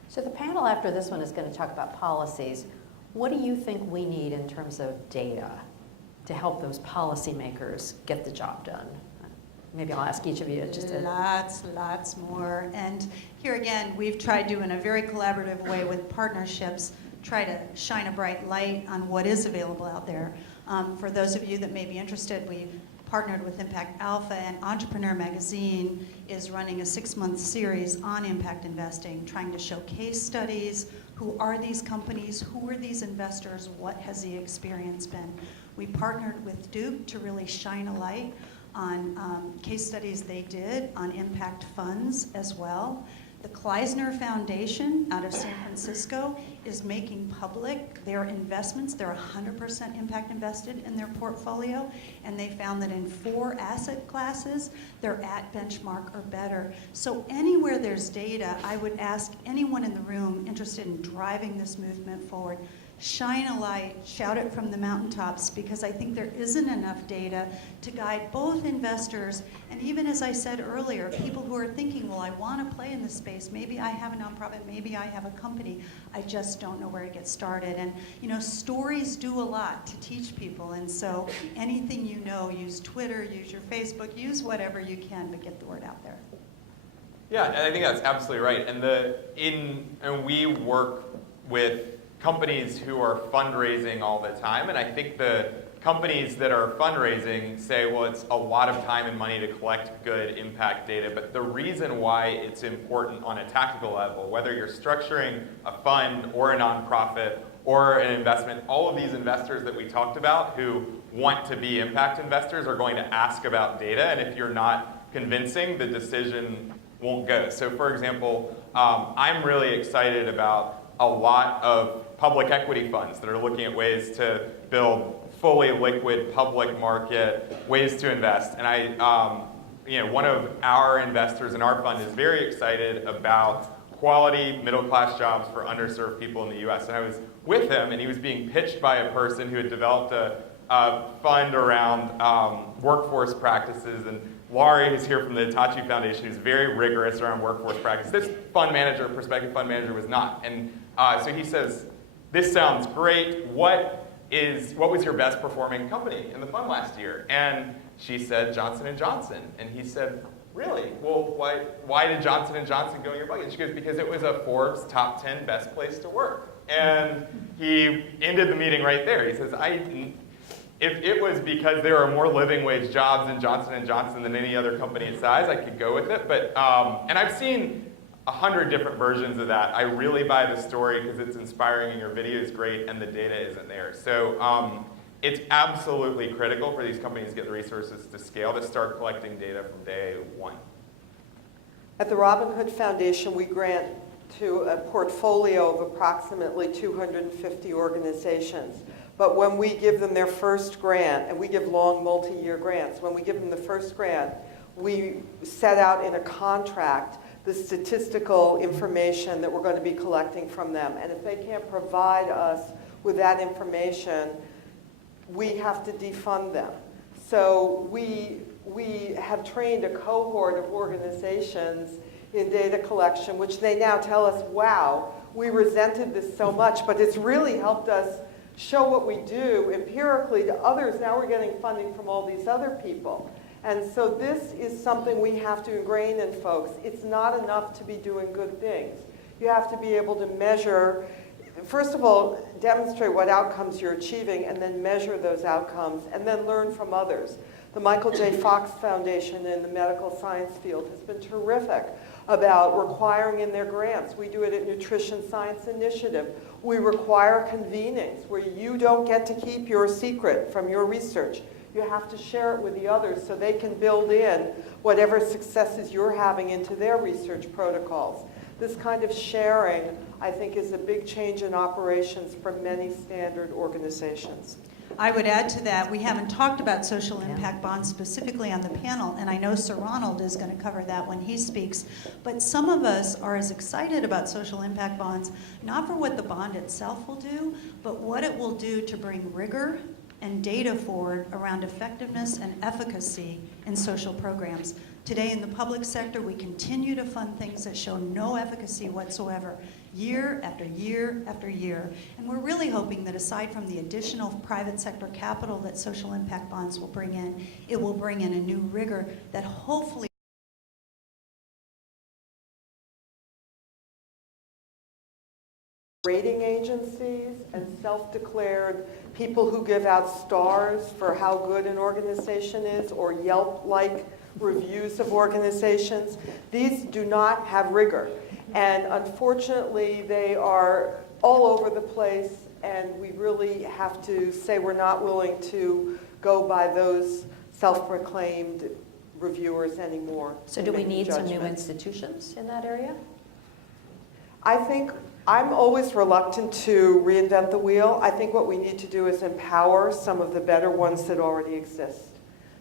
So the panel after this one is going to talk about policies. What do you think we need in terms of data to help those policymakers get the job done? Maybe I'll ask each of you just to... Lots more. And here again, we've tried to, in a very collaborative way with partnerships, try to shine a bright light on what is available out there. For those of you that may be interested, we partnered with Impact Alpha, and Entrepreneur Magazine is running a 6-month series on impact investing, trying to show case studies Who are these companies? Who are these investors? What has the experience been? We partnered with Duke to really shine a light on case studies they did on impact funds as well. The Kleisner Foundation out of San Francisco is making public their investments. They're 100% impact invested in their portfolio, and they found that in 4 asset classes, they're at benchmark or better. So anywhere there's data, I would ask anyone in the room interested in driving this movement forward, shine a light, shout it from the mountaintops, because I think there isn't enough data to guide both investors and, even as I said earlier, people who are thinking, well, I want to play in this space. Maybe I have a nonprofit, maybe I have a company. I just don't know where to get started. And you know, stories do a lot to teach people. And so anything you know, use Twitter, use your Facebook, use whatever you can, but get the word out there. Yeah, and I think that's absolutely right. And we work with companies who are fundraising all the time, and I think the companies that are fundraising say, well, it's a lot of time and money to collect good impact data, but the reason why it's important on a tactical level, whether you're structuring a fund or a nonprofit or an investment, all of these investors that we talked about who want to be impact investors are going to ask about data, and if you're not convincing, the decision won't go. So for example, I'm really excited about a lot of public equity funds that are looking at ways to build fully liquid public market ways to invest. And one of our investors in our fund is very excited about quality middle-class jobs for underserved people in the U.S. And I was with him, and he was being pitched by a person who had developed a fund around workforce practices. And Laurie, who's here from the Thacher Foundation, who's very rigorous around workforce practice. This fund manager, prospective fund manager, was not. And so he says, this sounds great. What was your best performing company in the fund last year? And she said Johnson & Johnson. And he said, really? Well, why did Johnson & Johnson go in your bucket? She goes, because it was a Forbes top 10 best place to work. And he ended the meeting right there. He says, if it was because there are more living wage jobs in Johnson & Johnson than any other company its size, I could go with it. But and I've seen 100 different versions of that. I really buy the story because it's inspiring and your video is great and the data isn't there. So it's absolutely critical for these companies to get the resources to scale to start collecting data from day one. At the Robin Hood Foundation, we grant to a portfolio of approximately 250 organizations. But when we give them their first grant, and we give long multi-year grants, when we give them the first grant, we set out in a contract the statistical information that we're going to be collecting from them. And if they can't provide us with that information, we have to defund them. So we have trained a cohort of organizations in data collection, which they now tell us, wow, we resented this so much, but it's really helped us show what we do empirically to others. Now we're getting funding from all these other people. And so this is something we have to ingrain in folks. It's not enough to be doing good things. You have to be able to measure, first of all, demonstrate what outcomes you're achieving and then measure those outcomes and then learn from others. The Michael J. Fox Foundation in the medical science field has been terrific about requiring in their grants. We do it at Nutrition Science Initiative. We require convenings where you don't get to keep your secret from your research. You have to share it with the others so they can build in whatever successes you're having into their research protocols. This kind of sharing, I think, is a big change in operations for many standard organizations. I would add to that, we haven't talked about social impact bonds specifically on the panel, and I know Sir Ronald is going to cover that when he speaks, but some of us are as excited about social impact bonds, not for what the bond itself will do, but what it will do to bring rigor and data forward around effectiveness and efficacy in social programs. Today in the public sector, we continue to fund things that show no efficacy whatsoever, year after year after year. And we're really hoping that aside from the additional private sector capital that social impact bonds will bring in, it will bring in a new rigor that hopefully rating agencies and self-declared people who give out stars for how good an organization is, or Yelp-like reviews of organizations. These do not have rigor. And unfortunately, they are all over the place, and we really have to say we're not willing to go by those self-proclaimed reviewers anymore. So in do we making need some new judgments. institutions in that area? I think I'm always reluctant to reinvent the wheel. I think what we need to do is empower some of the better ones that already exist.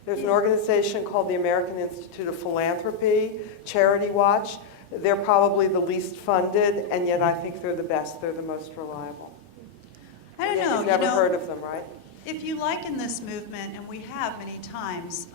There's an organization called the American Institute of Philanthropy, Charity Watch. They're probably the least funded, and yet I think they're the best. They're the most reliable. I don't Yeah, know. you've never you know, heard of them, right? If you liken this movement, and we have many times,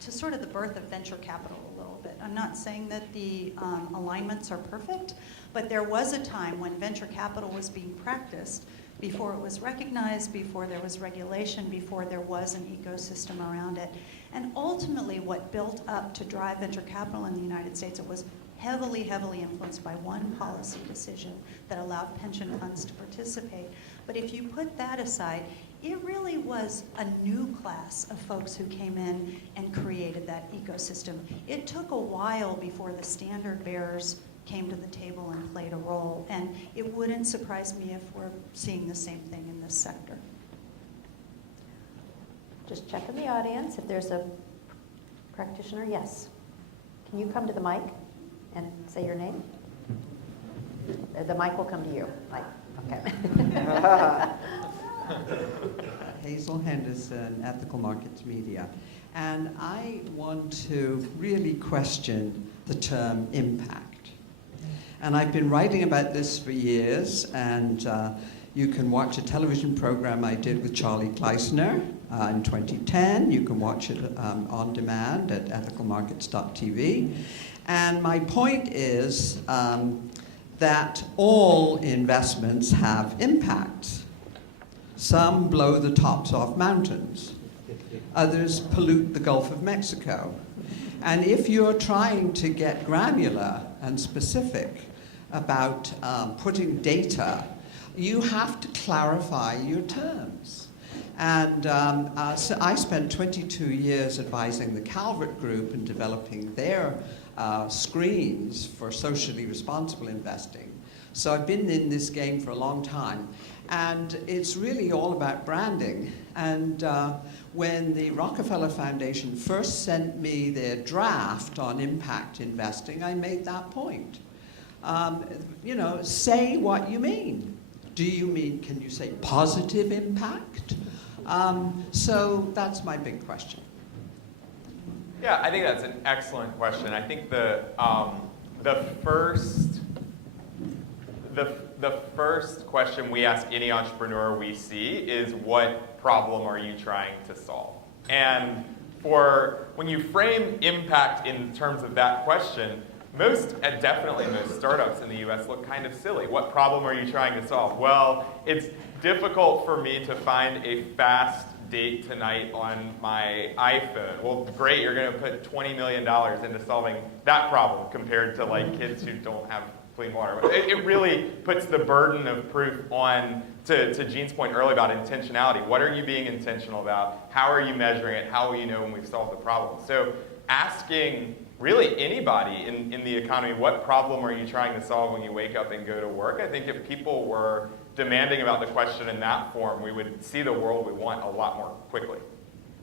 to sort of the birth of venture capital a little bit. I'm not saying that the alignments are perfect, but there was a time when venture capital was being practiced before it was recognized, before there was regulation, before there was an ecosystem around it. And ultimately, what built up to drive venture capital in the United States, it was heavily, heavily influenced by one policy decision that allowed pension funds to participate. But if you put that aside, it really was a new class of folks who came in and created that ecosystem. It took a while before the standard bearers came to the table and played a role, and it wouldn't surprise me if we're seeing the same thing in this sector. Just check in the audience if there's a practitioner. Yes. Can you come to the mic and say your name? The mic will come to you. Mike. Okay. Hazel Henderson, Ethical Markets Media. And I want to really question the term impact. And I've been writing about this for years, and you can watch a television program I did with Charlie Gleisner in 2010. You can watch it on demand at ethicalmarkets.tv. And my point is that all investments have impacts. Some blow the tops off mountains. Others pollute the Gulf of Mexico. And if you're trying to get granular and specific about putting data, you have to clarify your terms. And so I spent 22 years advising the Calvert Group in developing their screens for socially responsible investing. So I've been in this game for a long time. And it's really all about branding. And when the Rockefeller Foundation first sent me their draft on impact investing, I made that point. You know, say what you mean. Do you mean, can you say positive impact? So that's my big question. Yeah, I think that's an excellent question. I think the first question we ask any entrepreneur we see is, what problem are you trying to solve? And when you frame impact in terms of that question, definitely most startups in the US look kind of silly. What problem are you trying to solve? Well, it's difficult for me to find a fast date tonight on my iPhone. Well, great, you're going to put $20 million into solving that problem compared to like kids who don't have clean water. It really puts the burden of proof on, to Jean's point earlier about intentionality. What are you being intentional about? How are you measuring it? How will you know when we've solved the problem? So asking really anybody in the economy, what problem are you trying to solve when you wake up and go to work? I think if people were demanding about the question in that form, we would see the world we want a lot more quickly.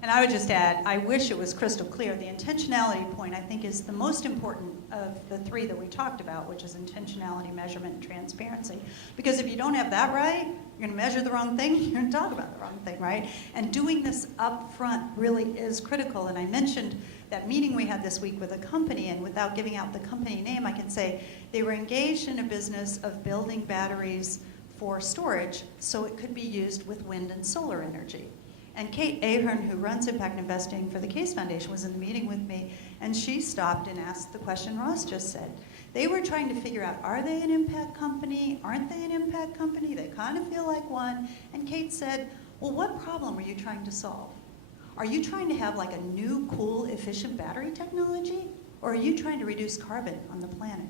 And I would just add, I wish it was crystal clear. The intentionality point, I think, is the most important of the three that we talked about, which is intentionality, measurement, and transparency. Because if you don't have that right, you're going to measure the wrong thing, you're going to talk about the wrong thing, right? And doing this up front really is critical. And I mentioned that meeting we had this week with a company, and without giving out the company name, I can say they were engaged in a business of building batteries for storage so it could be used with wind and solar energy. And Kate Ahern, who runs impact investing for the Case Foundation, was in the meeting with me, and she stopped and asked the question Ross just said. They were trying to figure out, are they an impact company? Aren't they an impact company? They kind of feel like one. And Kate said, well, what problem are you trying to solve? Are you trying to have like a new, cool, efficient battery technology? Or are you trying to reduce carbon on the planet?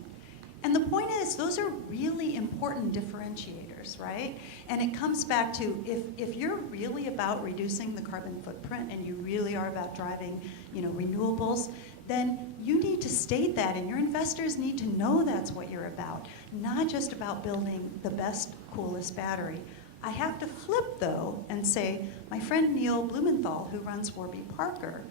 And the point is, those are really important differentiators, right? And it comes back to, if you're really about reducing the carbon footprint and you really are about driving, renewables, then you need to state that, and your investors need to know that's what you're about, not just about building the best, coolest battery. I have to flip, though, and say, my friend Neil Blumenthal, who runs Warby Parker,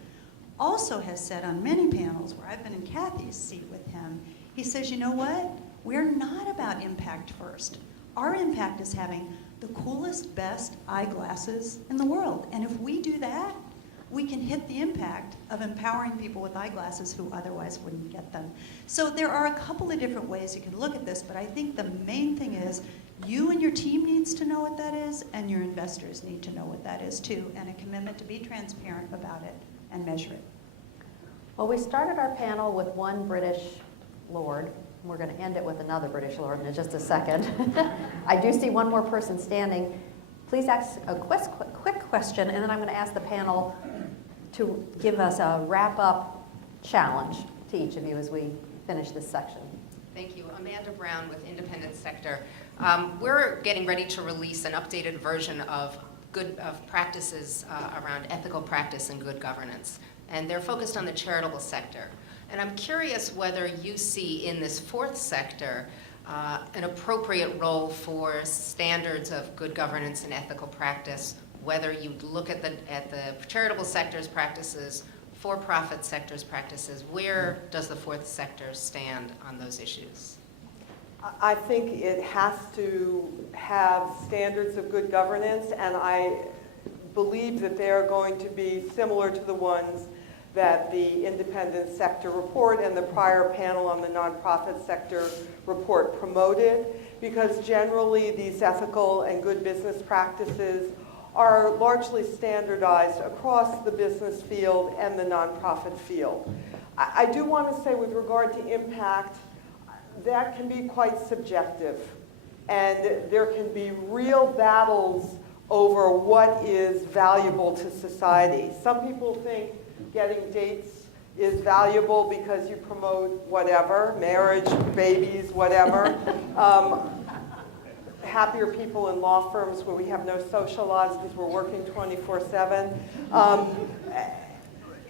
also has said on many panels where I've been in Kathy's seat with him, he says, you know what? We're not about impact first. Our impact is having the coolest, best eyeglasses in the world. And if we do that, we can hit the impact of empowering people with eyeglasses who otherwise wouldn't get them. So there are a couple of different ways you can look at this, but I think the main thing is you and your team needs to know what that is, and your investors need to know what that is too, and a commitment to be transparent about it and measure it. Well, we started our panel with one British lord. We're going to end it with another British lord in just a second. I do see one more person standing. Please ask a quick question, and then I'm going to ask the panel to give us a wrap-up challenge to each of you as we finish this section. Thank you. Amanda Brown with Independent Sector. We're getting ready to release an updated version of practices around ethical practice and good governance, and they're focused on the charitable sector. And I'm curious whether you see in this fourth sector an appropriate role for standards of good governance and ethical practice, whether you look at the charitable sector's practices, for-profit sector's practices. Where does the fourth sector stand on those issues? I think it has to have standards of good governance, and I believe that they are going to be similar to the ones that the independent sector report and the prior panel on the nonprofit sector report promoted, because generally these ethical and good business practices are largely standardized across the business field and the nonprofit field. I do want to say with regard to impact, that can be quite subjective, and there can be real battles over what is valuable to society. Some people think getting dates is valuable because you promote whatever, marriage, babies, whatever. Happier people in law firms where we have no social lives because we're working 24/7.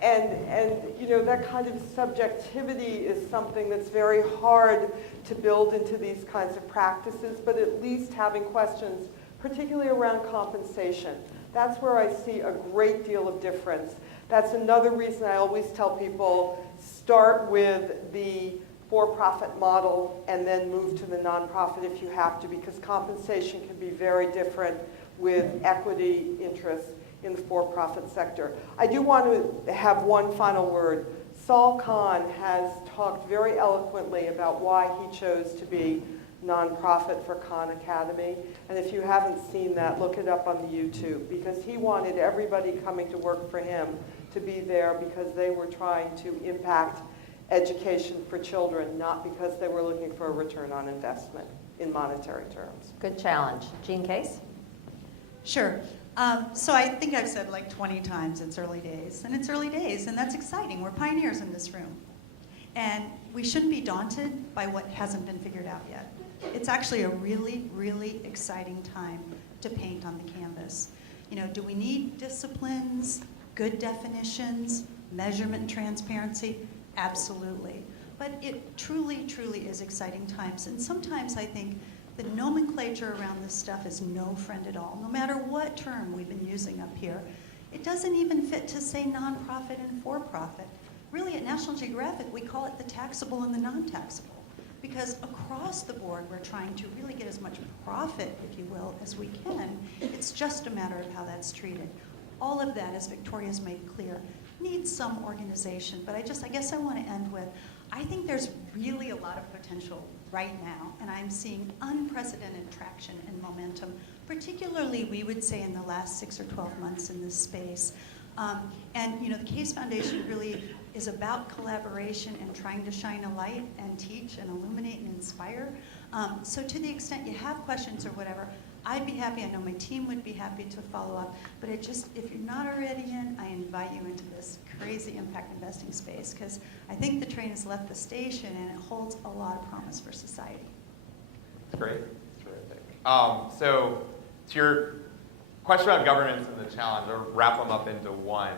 And you know, that kind of subjectivity is something that's very hard to build into these kinds of practices, but at least having questions, particularly around compensation. That's where I see a great deal of difference. That's another reason I always tell people, start with the for-profit model and then move to the nonprofit if you have to, because compensation can be very different with equity interests in the for-profit sector. I do want to have one final word. Saul Khan has talked very eloquently about why he chose to be nonprofit for Khan Academy. And if you haven't seen that, look it up on the YouTube, because he wanted everybody coming to work for him to be there because they were trying to impact education for children, not because they were looking for a return on investment in monetary terms. Good challenge. Jean Case? Sure. So I think I've said like 20 times it's early days, and it's early days, and that's exciting. We're pioneers in this room. And we shouldn't be daunted by what hasn't been figured out yet. It's actually a really, really exciting time to paint on the canvas. You know, do we need disciplines, good definitions, measurement and transparency? Absolutely. But it truly, truly is exciting times. And sometimes I think the nomenclature around this stuff is no friend at all, no matter what term we've been using up here. It doesn't even fit to say nonprofit and for-profit. Really, at National Geographic, we call it the taxable and the non-taxable, because across the board, we're trying to really get as much profit, if you will, as we can. It's just a matter of how that's treated. All of that, as Victoria's made clear, needs some organization. But I guess I want to end with, I think there's really a lot of potential right now, and I'm seeing unprecedented traction and momentum, particularly, we would say, in the last 6 or 12 months in this space. And you know, the Case Foundation really is about collaboration and trying to shine a light and teach and illuminate and inspire. So to the extent you have questions or whatever, I'd be happy, I know my team would be happy to follow up, but if you're not already in, I invite you into this crazy impact investing space, because I think the train has left the station and it holds a lot of promise for society. That's great. That's terrific. So to your question about governance and the challenge, I'll wrap them up into one.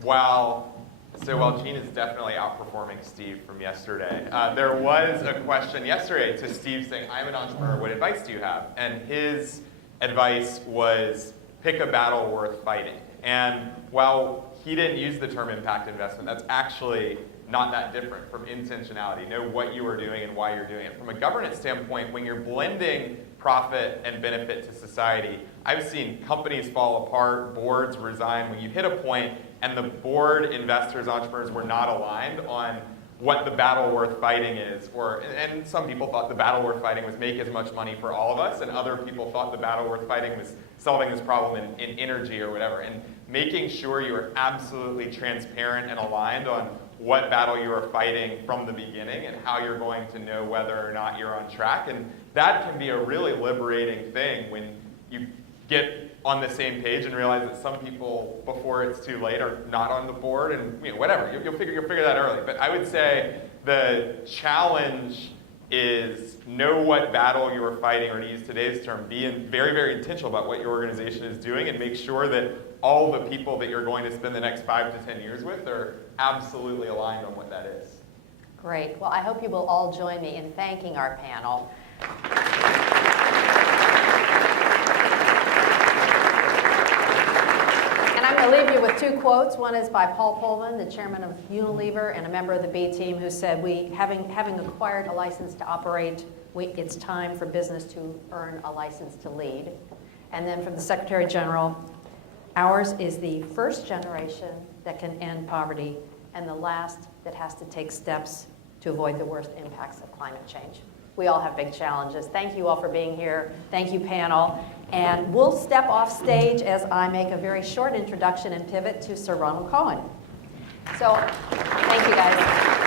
While So while Gene is definitely outperforming Steve from yesterday, there was a question yesterday to Steve saying, I'm an entrepreneur, what advice do you have? And his advice was, pick a battle worth fighting. And while he didn't use the term impact investment, that's actually not that different from intentionality. Know what you are doing and why you're doing it. From a governance standpoint, when you're blending profit and benefit to society, I've seen companies fall apart, boards resign. When you hit a point and the board, investors, entrepreneurs were not aligned on what the battle worth fighting is, and some people thought the battle worth fighting was make as much money for all of us, and other people thought the battle worth fighting was solving this problem in energy or whatever. And making sure you are absolutely transparent and aligned on what battle you are fighting from the beginning and how you're going to know whether or not you're on track. And that can be a really liberating thing when you get on the same page and realize that some people, before it's too late, are not on the board, and whatever. You'll figure that early. But I would say the challenge is know what battle you are fighting, or to use today's term, be very, very intentional about what your organization is doing, and make sure that all the people that you're going to spend the next 5 to 10 years with are absolutely aligned on what that is. Great. Well, I hope you will all join me in thanking our panel. And I'm going to leave you with 2 quotes. One is by Paul Pullman, the chairman of Unilever and a member of the B team, who said, having acquired a license to operate, it's time for business to earn a license to lead. And then from the Secretary General, ours is the first generation that can end poverty and the last that has to take steps to avoid the worst impacts of climate change. We all have big challenges. Thank you all for being here. Thank you, panel. And we'll step off stage as I make a very short introduction and pivot to Sir Ronald Cohen. So, thank you guys.